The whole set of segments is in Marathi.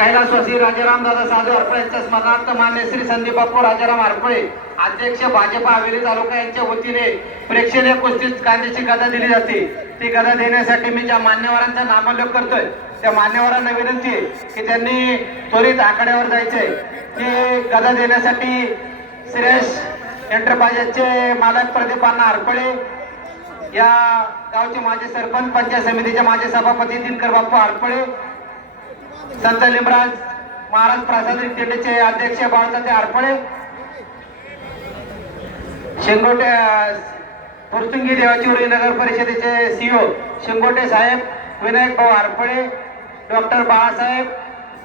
कैलासवासी राजाराम दादा साधू हरपळे यांच्या स्मरणार्थ मान्य श्री संदीप बाप्पू राजाराम हरपळे अध्यक्ष भाजपा हवेली तालुका यांच्या वतीने प्रेक्षणीय कुस्तीत कांद्याची गदा दिली जाते। ती गदा देण्यासाठी मी ज्या मान्यवरांचा नामोल्लेख करतोय त्या मान्यवरांना विनंती आहे की त्यांनी त्वरित आखाड्यावर जायचंय। ती गदा देण्यासाठी श्रेयस एंटरप्राइजेसचे मालक प्रदीपांना हरपळे, या गावचे माजी सरपंच, पंचायत समितीचे माजी सभापती दिनकर बाप्पू हरपळे, संत लिमराज महाराज प्रासादिक दिंडीचे अध्यक्ष बाळासाहेब हरपळे, शिंगोटे फुरसुंगी देवाची नगर परिषदेचे सीओ शिंगोटे साहेब, विनायक भाऊ हरपळे, डॉक्टर बाळासाहेब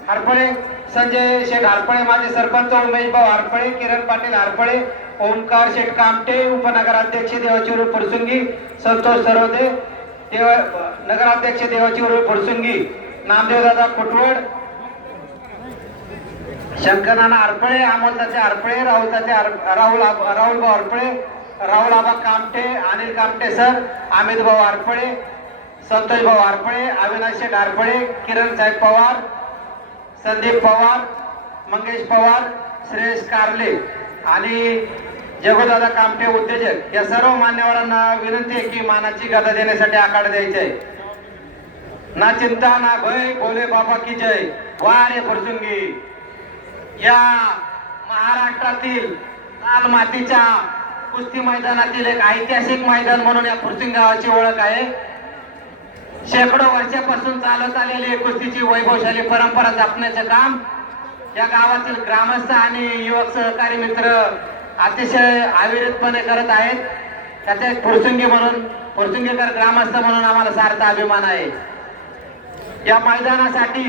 हरपळे, संजय शेठ हरपळे माजी सरपंच, उमेश भाऊ हरपळे, किरण पाटील हरपळे, ओमकार शेठ कामटे उपनगराध्यक्ष देवाची फुरसुंगी, संतोष सरोदे नगराध्यक्ष देवाची फुरसुंगी, नामदेव दादा कुटवड, शंकरनाना हरपळे, अमोल ताते हरपळे, राहुल भाऊ हरपळे, राहुल आबा कामटे, अनिल कामटे सर, अमित भाऊ हरपळे, संतोष भाऊ हरपळे, अविनाश शेठ हरपळे, किरण साहेब पवार, संदीप पवार, मंगेश पवार, श्रेयस कारले आणि जगोदादा कामटे उद्योजक या सर्व मान्यवरांना विनंती आहे की मानाची गदा देण्यासाठी आखाडा द्यायचा आहे। ना चिंता ना भय, भोले बाबा की जय, वारे फुरसुंगी। या महाराष्ट्रातील लाल मातीच्या कुस्ती मैदानातील एक ऐतिहासिक मैदान म्हणून या फुरसुंगी गावाची ओळख आहे। शेकडो वर्षापासून चालत आलेली कुस्तीची वैभवशाली परंपरा जपण्याचं काम या गावातील ग्रामस्थ आणि युवक सहकारी मित्र अतिशय अविरतपणे करत आहेत। त्याचा एक फुरसुंगी म्हणून, फुरसुंगीकर ग्रामस्थ म्हणून आम्हाला सार्थ अभिमान आहे। या मैदानासाठी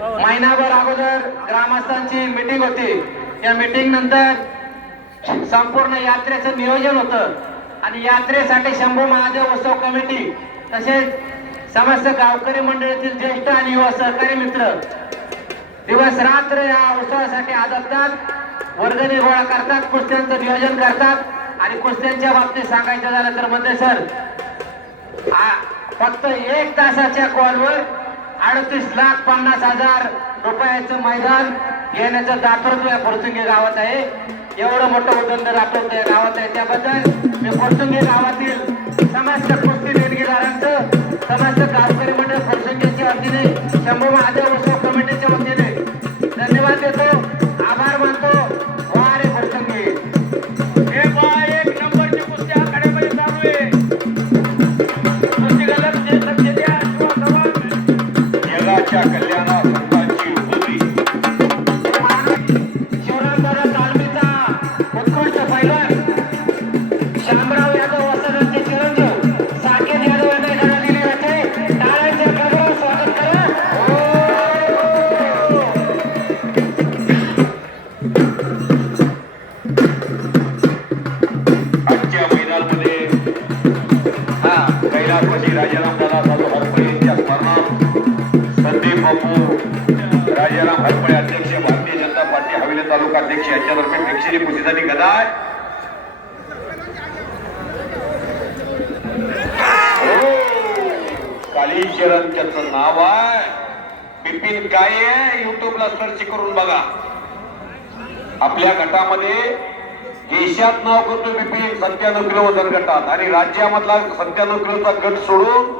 महिनाभर अगोदर ग्रामस्थांची मीटिंग होती। या मीटिंग नंतर संपूर्ण यात्रेचं नियोजन होतं आणि यात्रेसाठी शंभू महादेव उत्सव कमिटी तसेच समस्त गावकरी मंडळीतील ज्येष्ठ आणि युवा सहकारी मित्र दिवस रात्र या उत्सवासाठी आदतात, वर्गणी गोळा करतात, कुस्त्यांचं नियोजन करतात आणि कुस्त्यांच्या बाबतीत सांगायचं झालं तर मध्ये सर फक्त 1 तासाच्या कॉलवर 38,50,000 रुपयाचं मैदान घेण्याचं दातृत्व या फुरसुंगी गावात आहे। एवढं मोठं उदंड दातृत्व या गावात आहे, त्याबद्दल मी फुरसुंगी गावातील समस्त कुस्ती देणगीदारांचं, समस्त गावकरी मंडळ फुरसुंगीच्या वतीने, शंभू महादेव उत्सव कमिटीच्या वतीने धन्यवाद देतो, आभार मानतो। वारे फुरसुंगी। एक नंबरची कुस्ती आखाड्यामध्ये चालू आहे। जगाच्या कल्याणा संतांची उभी शिवरामदादा तालमीचा उत्कृष्ट पैलवान शामराव यादव वसंतचे चिरंजीव साकेत यादव यांना गदा दिली जाते। टाळ्यांच्या गजरात स्वागत करा। आजच्या मैदानामध्ये कैलासवासी राजाराम दादा साधू हरपळे यांच्या स्मरणार्थ संदीप बापू राजाराम हरपळे अध्यक्ष भारतीय जनता पार्टी हवेली तालुका अध्यक्ष यांच्यातर्फे प्रेक्षणीय कुस्तीसाठी गदा कालीचरण त्याचं नाव आहे, बिपिन काय आहे युट्यूबला सर्च करून बघा। आपल्या गटामध्ये देशात नाव करतो बिपिन 97 किलो वजन गटात आणि राज्यामधला 97 किलोचा गट सोडून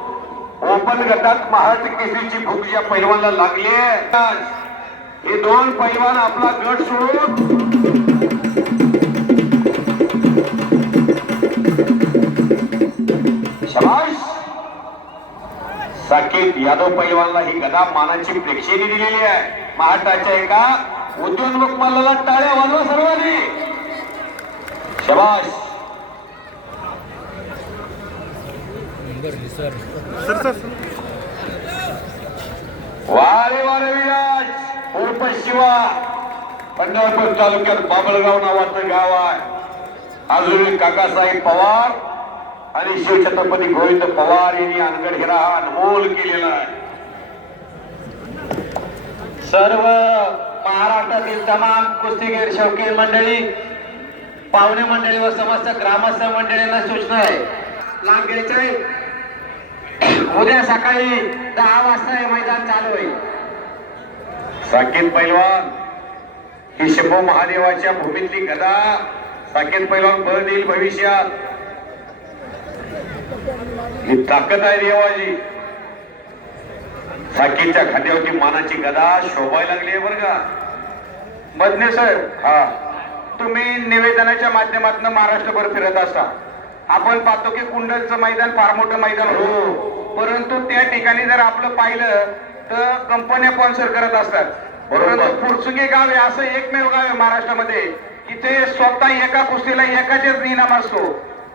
ओपन गटात महाराष्ट्र केसरीची भूक ज्या पैलवानला लागली आहे, हे 2 पैलवान आपला गट सोडून शाबाश साकेत यादव पैलवानला ही गदा मानाची प्रेक्षणी दिलेली आहे। महाराष्ट्राच्या एका उद्योन्मुख मल्लाला टाळ्या वाजवा सर्वांनी। शाबाश। वारे वारे विराज उर्फ शिवा, पंढरपूर तालुक्यात बाबळगाव नावाचं गाव आहे। अजून काकासाहेब पवार आणि शिवछत्रपती गोविंद पवार यांनी अनगड हिरा हा अनमोल केलेला आहे। सर्व महाराष्ट्रातील तमाम कुस्तीगीर शौकीन मंडळी, पाहुणे मंडळी व समस्त ग्रामस्थ मंडळींना सूचना आहे, लाभ घ्यायचा आहे। उद्या सकाळी 10 वाजता हे मैदान चालू होईल। साकेत पैलवान ही शंभू महादेवाच्या भूमीतली गदा. साकेत पैलवान बळ देईल भविष्यात. ही ताकद आहे देवाची. साकेतच्या खांद्यावरती मानाची गदा शोभायला लागली आहे बरं का. मधने सर, हा, तुम्ही निवेदनाच्या माध्यमातून महाराष्ट्रभर फिरत असता. आपण पाहतो की कुंडलचं मैदान फार मोठं मैदान होतं, परंतु त्या ठिकाणी जर आपलं पाहिलं तर कंपन्या स्पॉन्सर करत असतात. बरोबर. परंतु फुरसुंगी गाव हे असं एकमेव गाव आहे महाराष्ट्रामध्ये की ते स्वतः एका कुस्तीला एकाचेच इनाम असतो.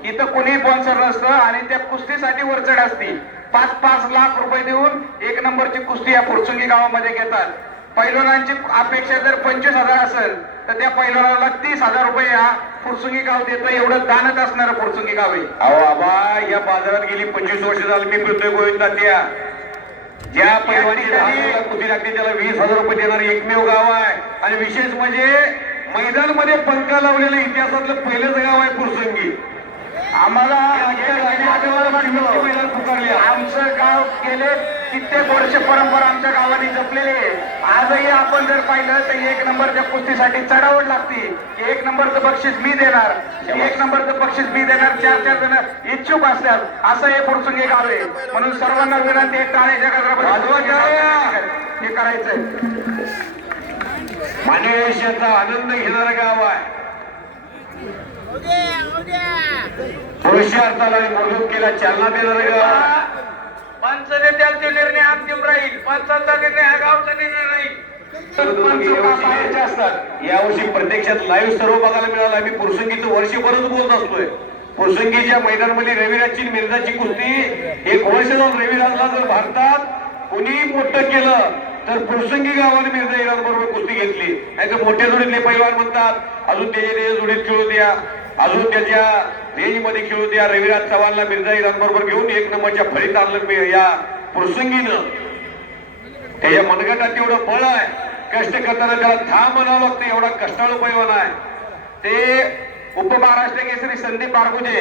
इथं कोणी स्पॉन्सर नसतं आणि त्या कुस्तीसाठी वरचढ असती. 5-5 लाख रुपये देऊन एक नंबरची कुस्ती या फुरसुंगी गावामध्ये घेतात. पैलवानांची अपेक्षा जर 25,000 असेल तर त्या पैलवानाला 30,000 रुपये हा फुरसुंगी गाव देतं. एवढं दानच असणारं फुरसुंगी गाव आहे. अहो आबा, या बाजारात गेली 25 वर्ष झाली मी फिरतोय गोविंदा. त्या ज्या पैलवानी कुस्ती लागते त्याला 20,000 रुपये देणारे एकमेव गाव आहे. आणि विशेष म्हणजे मैदानमध्ये पंखा लावलेलं इतिहासातलं पहिलंच गाव आहे फुरसंगी. आम्हाला मैदान पुकारले. आमचं गाव गेले कित्येक वर्ष परंपरा आमच्या गावाने जपलेली आहे. आजही आपण जर पाहिलं तर एक नंबरच्या कुस्तीसाठी चढावट लागते. एक नंबरचं बक्षीस मी देणार, एक नंबरचं बक्षीस मी देणार. 4-4 जण इच्छुक असतात. असं हे फुरसुंगी गाव आहे. म्हणून सर्वांना विनंती आहे, टाळ्याच्या गजरामध्ये हे करायचंय. मानेशाचा आनंद घेणारं गाव आहे. पुरुषार्थाला आणि मूर्धुकेला चालना देणारं गाव आहे. पंचनेत्यांचे निर्णय अंतिम राहील. पंचांचा निर्णय हा गावचा निर्णय राहील. यावर्षी प्रत्यक्षात लाईव्ह सर्व बघायला मिळालं. आम्ही फुरसंगीचं वर्षभरच बोलत असतोय. फुरसंगीच्या मैदानामध्ये रविराजची मिर्जाची कुस्ती 1 वर्ष जाऊन रविराजला जर भारतात कोणी मोठं केलं तर फुरसंगी गावाने मिर्जा इराण बरोबर कुस्ती घेतली. नाही तर मोठ्या जोडीतले पैलवान म्हणतात अजून त्याच्या जोडीत खेळू द्या, अजून त्याच्या रेंज मध्ये खेळू द्या. रविराज चव्हाणला मिर्जा इराण बरोबर घेऊन 1 नंबरच्या फळीत आणलं या फुरसंगीनं. त्याच्या मनगटात तेवढं बळ आहे. कष्ट करताना त्याला थांब म्हणावं लागतं. एवढा कष्टाळू पैलवान आहे. ते उपमहाराष्ट्र केसरी संदीप बारगुजे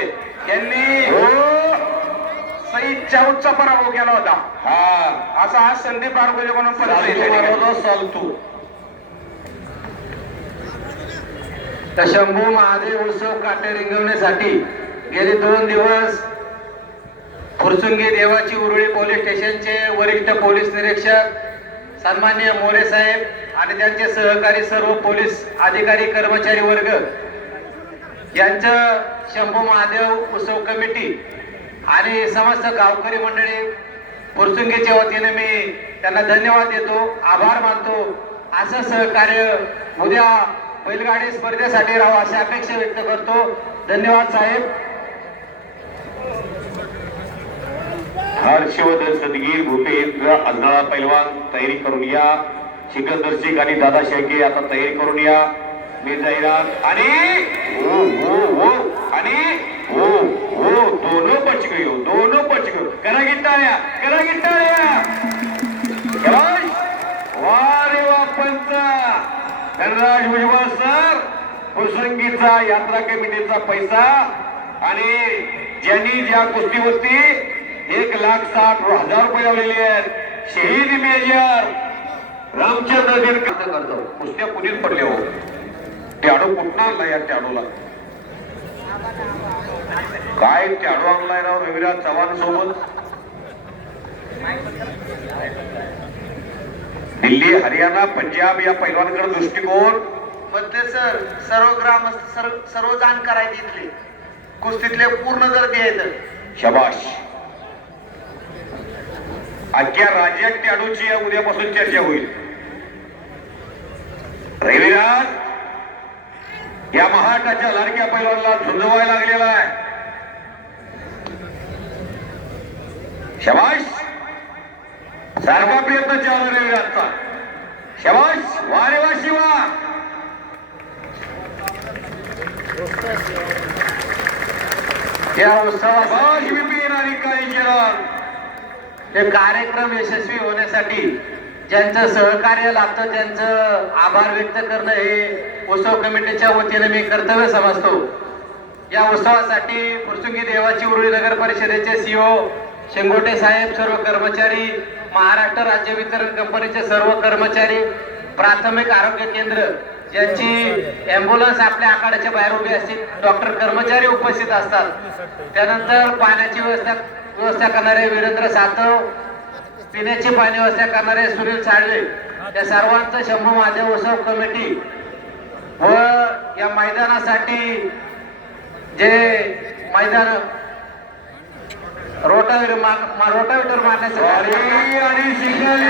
यांनी सई 14चा पराभव केला होता. हा, असा हा संदीप बारगुजे म्हणून चालतो. तर शंभू महादेव उत्सव काटे रिंगवण्यासाठी गेले 2 दिवस फुरसुंगी देवाची उरुळी पोलीस स्टेशनचे वरिष्ठ पोलीस निरीक्षक सन्माननीय मोरे साहेब आणि त्यांचे सहकारी सर्व पोलीस अधिकारी कर्मचारी वर्ग यांचं शंभू महादेव उत्सव कमिटी आणि समस्त गावकरी मंडळी फुरसुंगीच्या वतीने मी त्यांना धन्यवाद देतो, आभार मानतो. असं सहकार्य उद्या बैलगाडी स्पर्धेसाठी राहावं अशी अपेक्षा व्यक्त करतो. धन्यवाद साहेब. हर्षवर्धन सदगीर भूपेंद्र अजनाळा पैलवान तयारी करून या. सिकंदर शेख आणि दादा शेळके आता तयारी करून या. मिर्जा इराण आणि दोनों बच गयो, दोनों बच गयो. करा गिट्टाळ्या, करा गिट्टाळ्या. वारे वा पंच धनराज भुजबळ सर. फुरसंगीचा यात्रा कमिटीचा पैसा आणि ज्यांनी ज्या कुस्तीवरती 1,60,000 रुपये लावलेले आहेत. शहीद मेजर रामचंद्र देरकर करतो. कुस्त्या कुणीच पडले हो. टॅडो कुठं आणला या टॅडोला? काय टॅडो आणलाय राव रविराज चव्हाण सोबत. दिल्ली, हरियाणा, पंजाब या पैलवानकडे दृष्टिकोन. मध्ये सर सर्व ग्रामस्थ सर्व जाणकार आहेत इथले. कुस्तीतले पूर्ण जर द्यायचं. शबाश. अख्ख्या राज्यात टॅडोची उद्यापासून चर्चा होईल. रविराज या महाराष्ट्राच्या लाडक्या पैलवानला झुंजवायला लागलेला आहे. शबाश. सारखा प्रयत्न चालू रविराजचा. शबाश. वारे वा शिवा. या उत्सवात शबाश विपिन आणि काही किरण. हे कार्यक्रम यशस्वी होण्यासाठी ज्यांचं सहकार्य लागतं त्यांचं आभार व्यक्त करणं हे उत्सव कमिटीच्या वतीने मी कर्तव्य समजतो. या उत्सवासाठी फुरसुंगी देवाची उरुळी नगर परिषदेचे सीओ शेंगोटे साहेब, सर्व कर्मचारी, महाराष्ट्र राज्य वितरण कंपनीचे सर्व कर्मचारी, प्राथमिक आरोग्य केंद्र ज्यांची ॲम्ब्युलन्स आपल्या आखाड्याच्या बाहेर उभी असते, डॉक्टर कर्मचारी उपस्थित असतात. त्यानंतर पाण्याची व्यवस्था करणारे वीरेंद्र सातव, पिण्याची पाणी व्यवस्था करणारे सुनील साळवे, या सर्वांचं शंभू माझा उत्सव कमिटी व या मैदानासाठी जे मैदान रोटावेटर मारण्यासाठी आणि सिग्नल